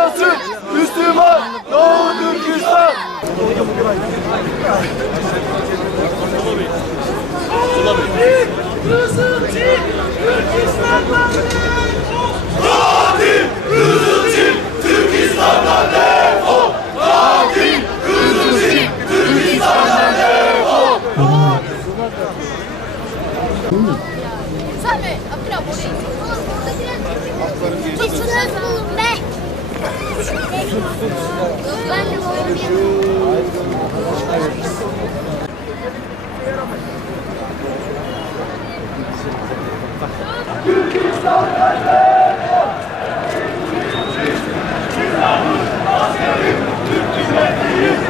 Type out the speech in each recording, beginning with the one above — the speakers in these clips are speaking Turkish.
yaşasın Müslüman Doğu Türkistan. Kızılçin Türkistan'dan defol. Katil Kızılçin Türkistan'dan defol. Katil Kızılçin Türkistan'dan defol. Sabe, apura burayı. Geçeceğiz oğlum be. Ben de oynayayım. Türkistan'dan defol. Askerim Türk hizmetliyiz.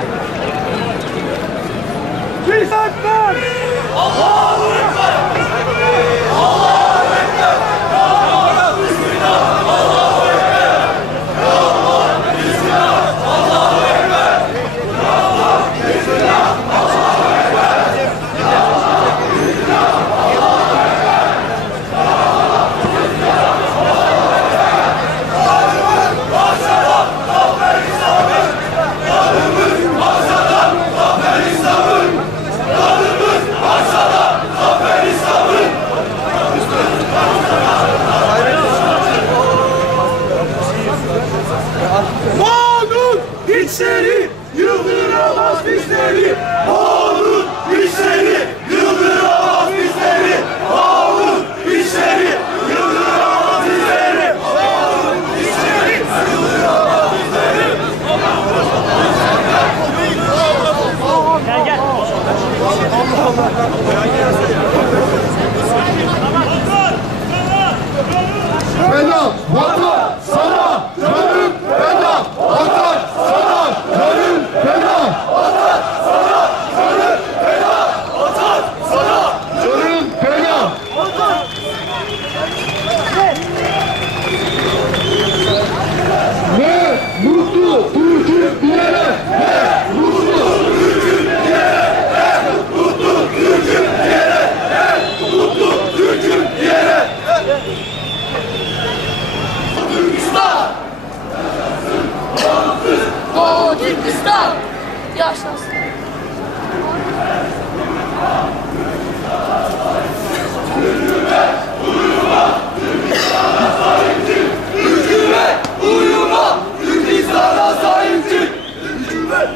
Türkistan'dan Allahu Ekber. Allahu Ekber. Ya Allah, Bismillah. Allahu Ekber. Ya Allah, Bismillah. Allahu Ekber. Ya Allah, Bismillah. Allahu Ekber. Ya Allah, Bismillah. Allahu Ekber. Ya Allah, Bismillah. Allahu Ekber. Yarımız başladı. Zafer İslam'ın. Yarımız başladı. Zafer İslam'ın. Yarımız başladı. Zafer İslam'ın. Kanun güçleri yıldıramaz bizleri. Kanun güçleri yıldıramaz bizleri. Kanun güçleri yıldıramaz bizleri. Kanun güçleri yıldıramaz bizleri. Feda, vatan, sana, canım, feda, vatan, sana, canım, feda, vatan, sana, canım, feda, vatan, sana, canım, feda. Ne mutlu Türk'üm diyene, ne mutlu Türk'üm diyene, ne mutlu Türk'üm diyene, ne mutlu Türk'üm diyene. Türkistan! Doğu Türkistan. Yaşasın. Hükümet uyuma, Türkistan'a sahiptir. Hükümet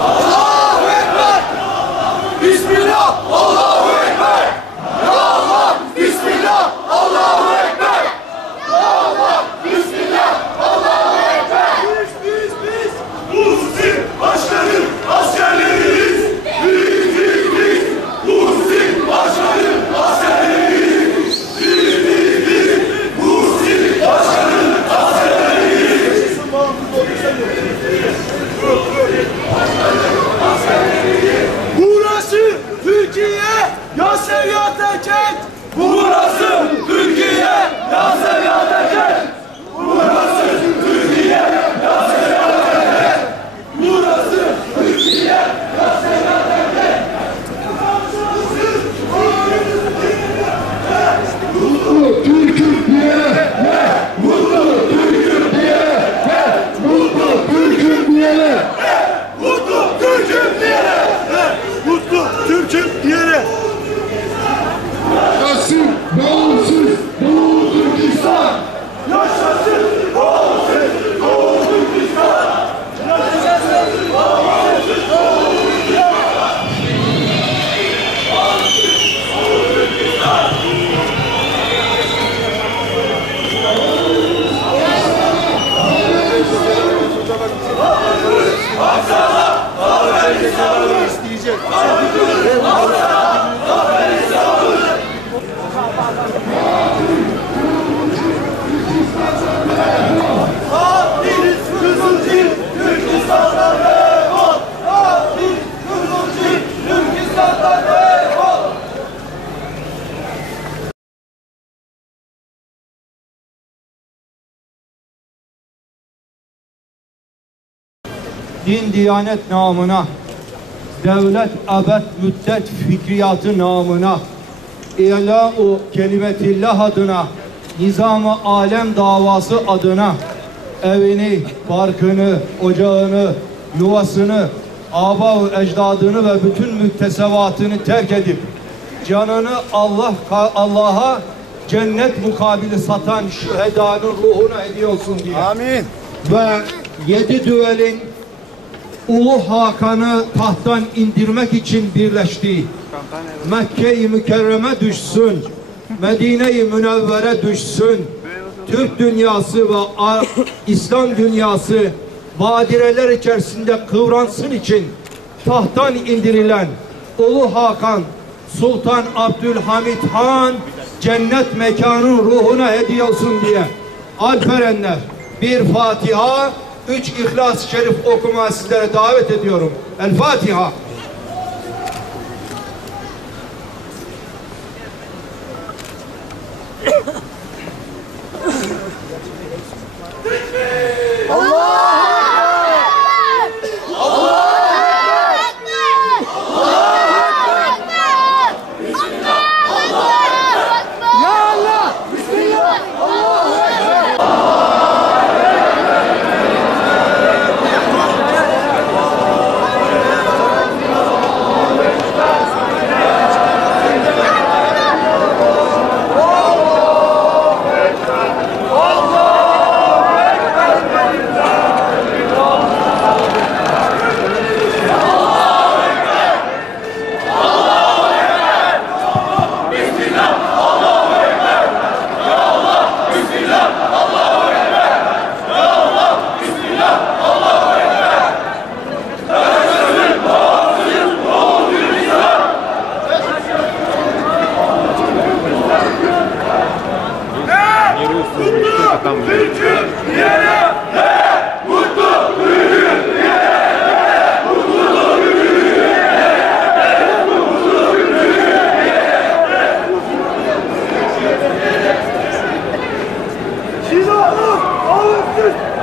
Allahu Ekber! Bismillah! Allahu Ekber! Ya Allah! Bismillah! Allahu Ekber! Ya Allah! Bismillah! Allahu Ekber! Biz! Muhsin Başkanım askerleriyiz! Biz! Muhsin Başkanım askerleriyiz! Biz! Muhsin Başkanım askerleriyiz! Burası Türkiye, Yaser Yatekent! Burası Türkiye, Yaser Yatekent! Burası Türkiye, Yaser Yatekent! Burası Türkiye, Yaser Yatekent! Mutlu Türk'üm diyene, ne? Mutlu Türk'üm diyene, ne? Mutlu Türk'üm diyene, din diyanet namına, devlet ebed müddet fikriyatı namına, İlâ-u kelimetillah adına, nizam-ı alem davası adına, evini, barkını, ocağını, yuvasını, âbâ-u ecdadını ve bütün müktesebatını terk edip canını Allah'a cennet mukabili satan şühedanın ruhuna hediye olsun diye. Amin. Ve 7 düvelin Ulu Hakan'ı tahttan indirmek için birleştiği Mekke-i Mükerreme düşsün, Medine-i Münevvere düşsün, Türk dünyası ve İslam dünyası badireler içerisinde kıvransın için tahttan indirilen Ulu Hakan Sultan Abdülhamit Han cennet mekanın ruhuna hediye olsun diye alperenler bir Fatiha, 3 İhlas-ı Şerif okumaya sizlere davet ediyorum. El Fatiha.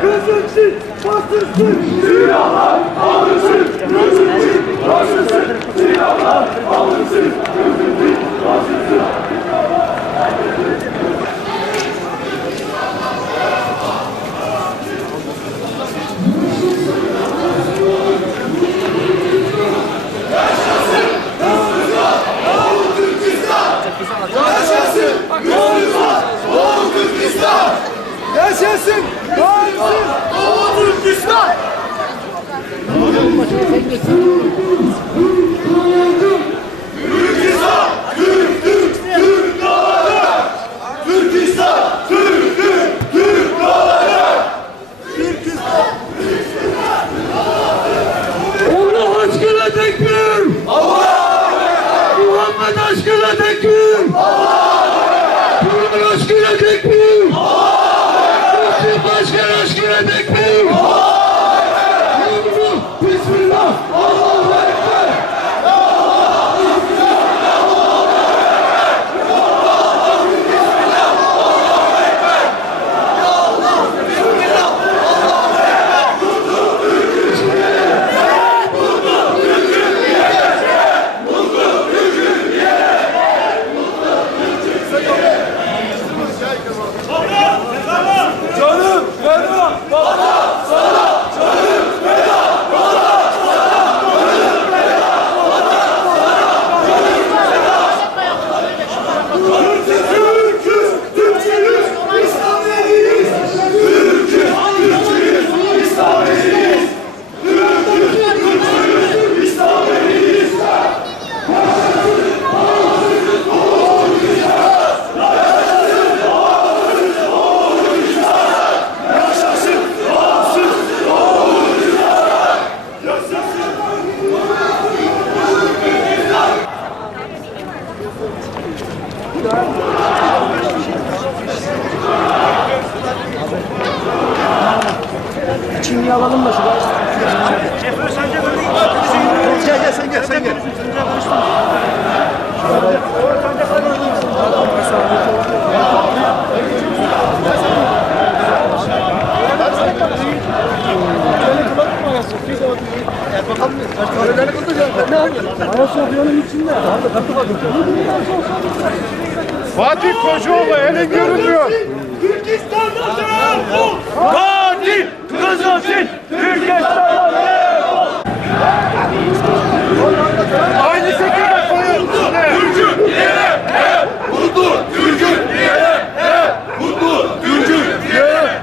Gözüksün, basırsın, silahlar alırsın, gözüksün, basırsın, silahlar alırsın, gözüksün, basırsın. Yaşasın, Gönlümüz, Doğu Türkistan! Yaşasın, Doğu Türkistan! Türkistan, Türk, Türk dağları! Türkistan, Türk, Türk dağları! Türkistan, Allah aşkına tekbir! Allah! Muhammed aşkına tekbir! Kur'an aşkına tekbir! Müslüm başkan aşkına tekbir! Bismillah! Allahu Ekber! Canım feda, baba sana, canım feda, baba sana, canım feda, baba sana, canım feda. Türk'üz, Türkçüyüz, İslamiyetiyiz. Türk'üz, Türkçüyüz, İslamiyetiyiz. Türk'üz, Türkçüyüz, İslamiyetiyiz. Çinliyi alalım da şuraya. Gel sen gel sen gel. Bakalım kaç kahveleri kıldıracaksın? Ne yapıyorsun? Ayasofya'nın içinde. Hadi kapı bakın. Fatih Kocaoğlu elin görünmüyor. Türkistan'da defol! Fatih Kızılçin Türkistan'da defol. Aynı şekilde koyun. Türk'üm diyene mutlu, Türk'üm diyene mutlu, Türk'üm diyene